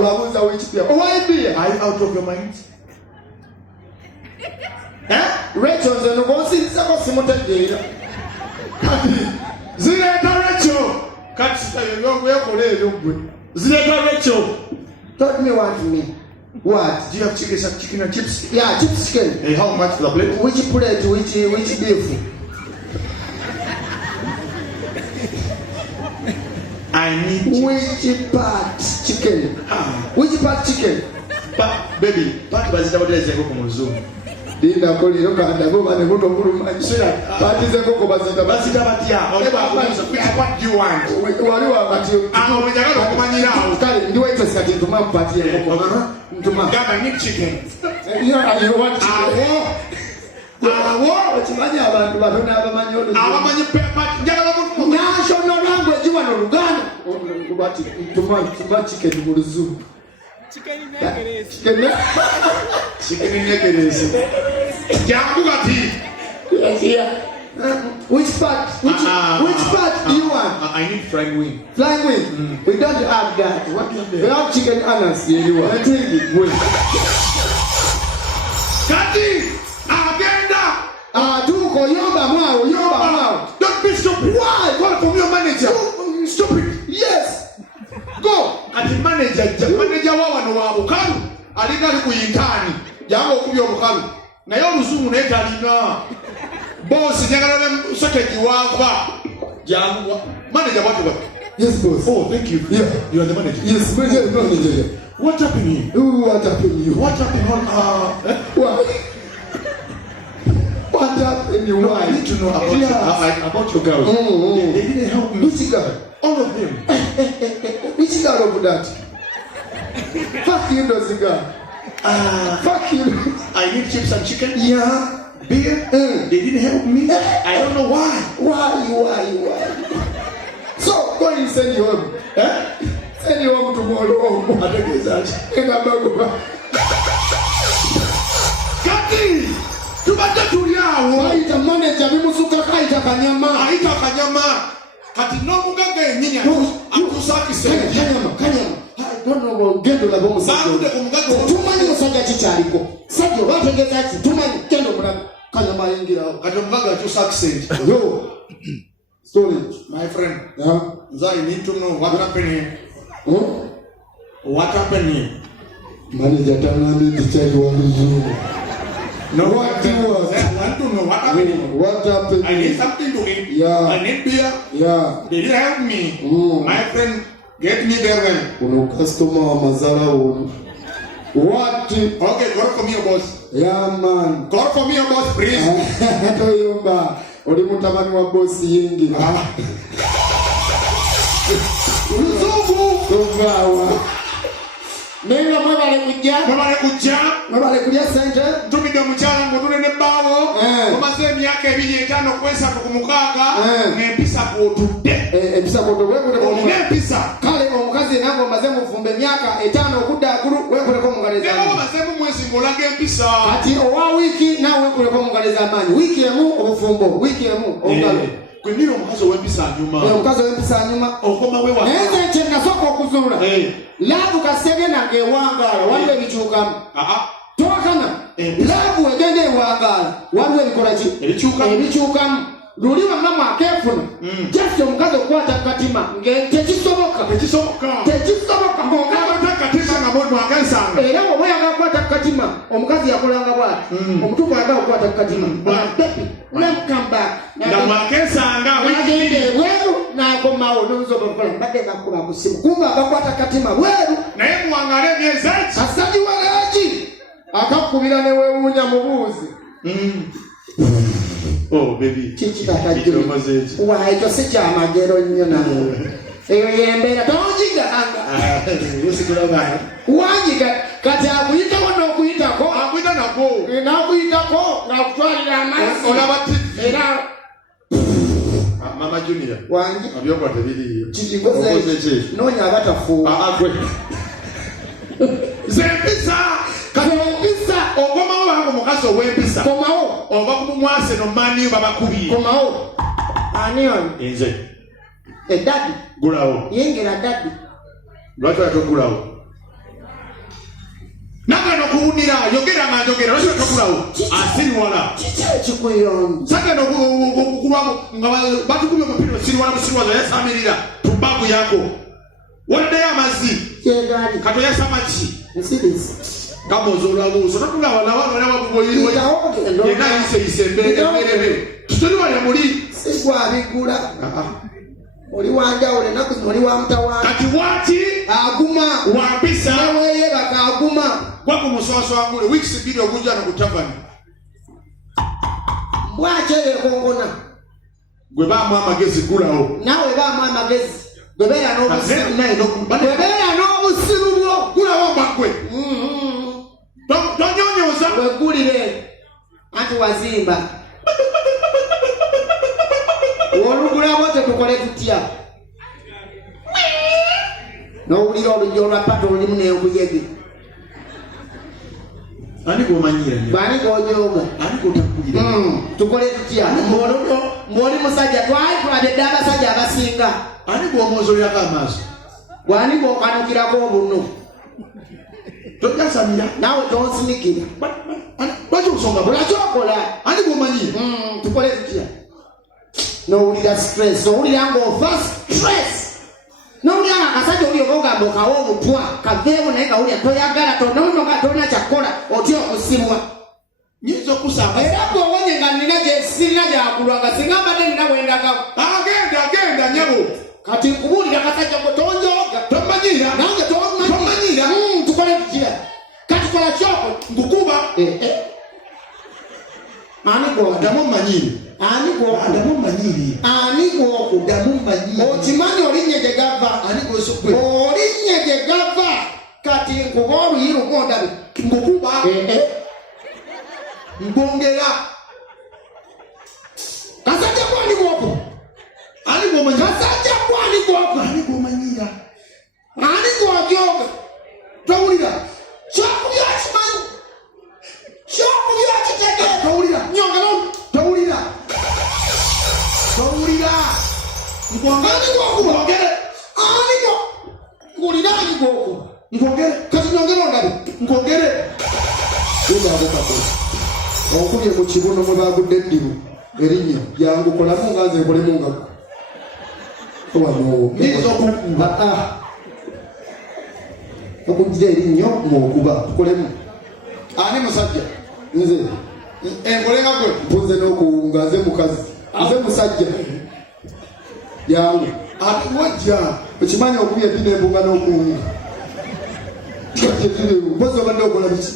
olabuza which beer? Why beer? Are you out of your mind? Rachel nze ngosinzako simutegeera. Kati zileta Rachel. Kati yokola ebyo gwe. Zileta Rachel. Told me what me. What? Do you have chicken and chips? Yeah, chips chicken. Hey, how much for the plate? Which plate? Which beef? I need which part chicken? Which part chicken? Baby, part bazita badeze ko kumuzungu. Dinda koliro kanda go bane go kuluma nshira. Part ze ko bazita batya. What do you want? Wali wa bati. Mwenyaga kumanyira awo. Kale ndiwe ito sikati ntuma mpati ko. Ntuma. Gaba need chicken. You want chicken? Awo, chimanya abantu batona abamanyi ono. Abamanyi part njagala mu national language wano Luganda. Kubati ntuma chicken mu Luzungu. Chicken negerezi. Jambu gati. Yes. Which part? Which part do you want? I need fried wing. Flying wing? We don't have that. What do you have there? We have chicken anus. I drink it. Wait. Kati! Agenda! Tuko yomba mwao. Don't be stupid. Why? Call from your manager. Stupid. Yes. Go. Ati manager wawano wa bukalu. Aligali kuyintani. Jango okubya obukalu. Naye oluzungu naye talina. Boss njagala sokeji wava. Jango. Manager what? Yes, boss. Oh, thank you. Yeah. You are the manager. Yes, manager. What happened here? What happened you? What happened on What happened you? No, I need to know about your girls. They didn't help me. Which girl? All of them. Which girl over that? Fuck you, does girl. Fuck you. I need chips and chicken. Yeah. Beer. They didn't help me. I don't know why. Why? So, go and send you home. Send you home tomorrow. I don't get that. Kati! Tubate tuliawo. Aita manager bimusuka kaita kanyama. Aita kanyama. Kati no mugaga enyinya. Akusaki sente. Kanyama. I don't know gendo la bomu sako. Bakude kumugaga. Tumanyi musajja chichaliko. Sajjo bategeza ati tumanyi gendo mulamu. Kanyama yingira. Kati mugaga akusaki sente. Yo. Storage. My friend. Yeah. I need to know what happened here. What happened here? Manager tanambi tichari wa Luzungu. No, what do you want? I want to know what happened. What happened? I need something to eat. Yeah. I need beer. Yeah. They didn't help me. My friend, get me there when. Uno customer wa mazala uno. What? Okay, go for me, your boss. Yeah, man. Go for me, your boss, please. Toyomba. Oli mutamani wa boss yingi. Luzungu. Tovawa. Menga mwebale kujja. Mwebale kulya sente. Tumide mukyala ng'otule ne bbaawo. Omaze emyaka 2-5 kwesa ku mukaaga. N'empisa kw'otudde. Empisa kw'otudde. Olina empisa. Kale omukazi nange omaze mufumba emyaka 5 okudda agulu weekuleko mu ngalo ez'amaanyi. Naye omazeemu mwezi ng'olaga empisa. Kati owa wiiki naawe weekuleko mu ngalo ez'amaanyi. Wiiki emu obufumbo. Wiiki emu obugalo. Gwe nira omukazi ow'empisa anyuma. Omukazi ow'empisa anyuma. Okoma wewa. Naye nze kye nasooka okuzuula. Laavu kasege nange ewangaala waliwo ebikyukamu. Twakana. Laavu egenda ewangaala waliwo ebikola ki? Ebikyukamu. Luli wammamu akeefuna. Just omukazi okukwata katima tekisoboka. Era bw'oba oyagala kukwata katima omukazi yakolanga bw'ati. Omutuufu ayagala okukwata katima. Agenda ebweru n'akomawo n'omuzoba omukola mbadde ngakuba ku ssimu. Kumba akakwata katima bweru. Naye muwangaale emyezi eki. Asagiwalaki akakubira ne weewuunya mu buuzi. Oh, baby. Kiki katajjo. Wa ekyo si kyamagero nnyo nawe. Eyo y'embeera tonjiganga. Wanjiga kati akuyitako n'okuyitako. Akuyita nako. N'akuyitako ng'akutwalira amazzi. Olaba TV. Era Mama Junior. Wanji. Abyokwata biriyo. Kiki noonya abatafuuwa. Zempisa. Kati empisa. Okomawo bangu mukazi ow'empisa. Komawo. Ova ku mwase no mani babakubye. Komawo. Ani ono? Nze. Eddadi. Gulawo. Yengera ddadi. Lwaki atogulawo? kuwunira yogera nga njogera lwaki tokulawo asiriwala kikuyonja sagenda okukulwamu nga batukubye omupira osiriwala musiriwaza yasamirira tubagu yako waddeyo amazzi kyegali kato yasamaki nsiriza kamozolabuuso totulawayenna yiseyise emberebe tutoliwalya muli sigwabigula oli wanjawule enaku zino oli wamutawaana kati wati aguma wampisa neweyebaka aguma gwakumuswaswangule wiikisi bbiri ogunjana ku tavani bwakyeyekongona gwe baamu amagezi gulawo nawe baamu amagezi gwebeera n'obusiru bwo gulawo magwe tonyonyoza wegulire anti wazimba olugulabo tetukole tutya n'owulira olujja olwapata olulimu n'enkuyege ani gomanyira bani gojoga ani gotakulira tukole tutya ng'oli musajja twali tulabye dde abasajja abasinga ani gomwozolirako amaaso bwani g'okanukirako obuno tojasamira nawe tonsinikira lwaki okusonga bulakyokola ani gomanyira tukole tutya n'owulira stress owulira ng'ofa stress n'owulira nga akasajja oli oba ogamba okawa omutwa kaveewo naye ngawulira toyagala nonoga tolina kyakkola otya okusibwa nyinza okusanga era bw'owonye nga sirina gyakulwaga singa mbadde nina bwendagako agenda nyabo kati nkubuulira kasajja gwe tonjoga tomanyira nange tomanyira tukole tutya kati kola kyoko ngukuba ani gwodamu manyiri ani adamu manyiri ani gwoko damu manyiri okimanyi olinye gye gava ani gwesokwe olinye gye gava kati nkuba oluyiru gondabe ngukuba ngongera kasajja gwani gwoko ani gwomanyira kasajja gwani gwoko ani gwomanyira ani gwojoga towulira kyokubya kimanyi kyokubya kitegeera towulira nyongera towulira ani gwokuba ngongere ani gwo ngulira ani gwokuba ngongere kati nyongera ondabe ngongere ugabokako okubye mu kibuno mwe bagudde eddibu erinnya jangu kolamu nga nze nkolemu ngako okugira erinnyo mwokuba tukolemu ani musajja nze enkolenga gwe mpunze n'okuwunga nze mukazi nze musajja jangu wajja okimanyi okubya eddi n'embunga n'okuwunga mpozi obadde okola biki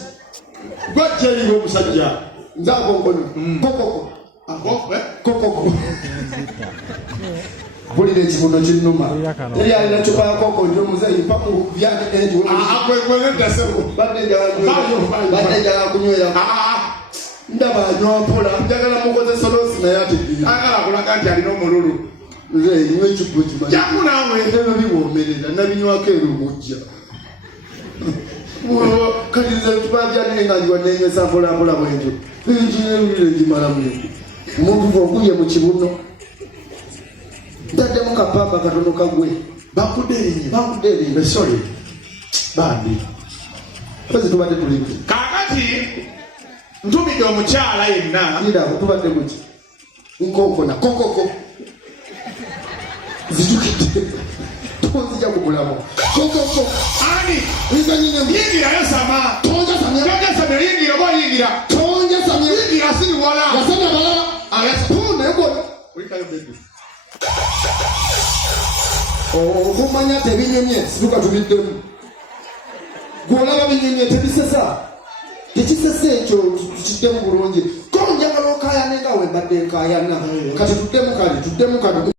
gwajja eriwe omusajja nze akonkono kokoko kokoko bulira ekibuno kinnuma teri alina cupa yakoko nti omuzeyi paku byake badde njagala kunywera ndaba anywa mpola njagala mukozesa loosi naye agala kulaga nti alina omululu nze nywa ekibuno kimanyi jamu nawe ebyo biwomerera nabinywako ero mujja kati nze tubabyanire nga njiwa nenywesa mpolampola bwentyo enjirewulire njimalamu omuntu okubye mu kibuno ntaddemu kapamba katono kagwe bakudde erinnya besole bandi pozi tubadde tulimu kakati ntumidde omukyala yenna irabo tubadde muki nkonkona kokoko zijukidde tonzija kumulamu kokoko ani yingirayo sama tonjasamya yingira oba oyingira tonjasamya yingira siriwala yasamya balala ayasapundeko olikayo beddu okumanya tebinyumye situka tubiddemu gwolaba binyumye tebisesa tekisesa ekyo tukiddemu bulungi ko njagala okayane nga wembadde nkayana kati tuddemu kale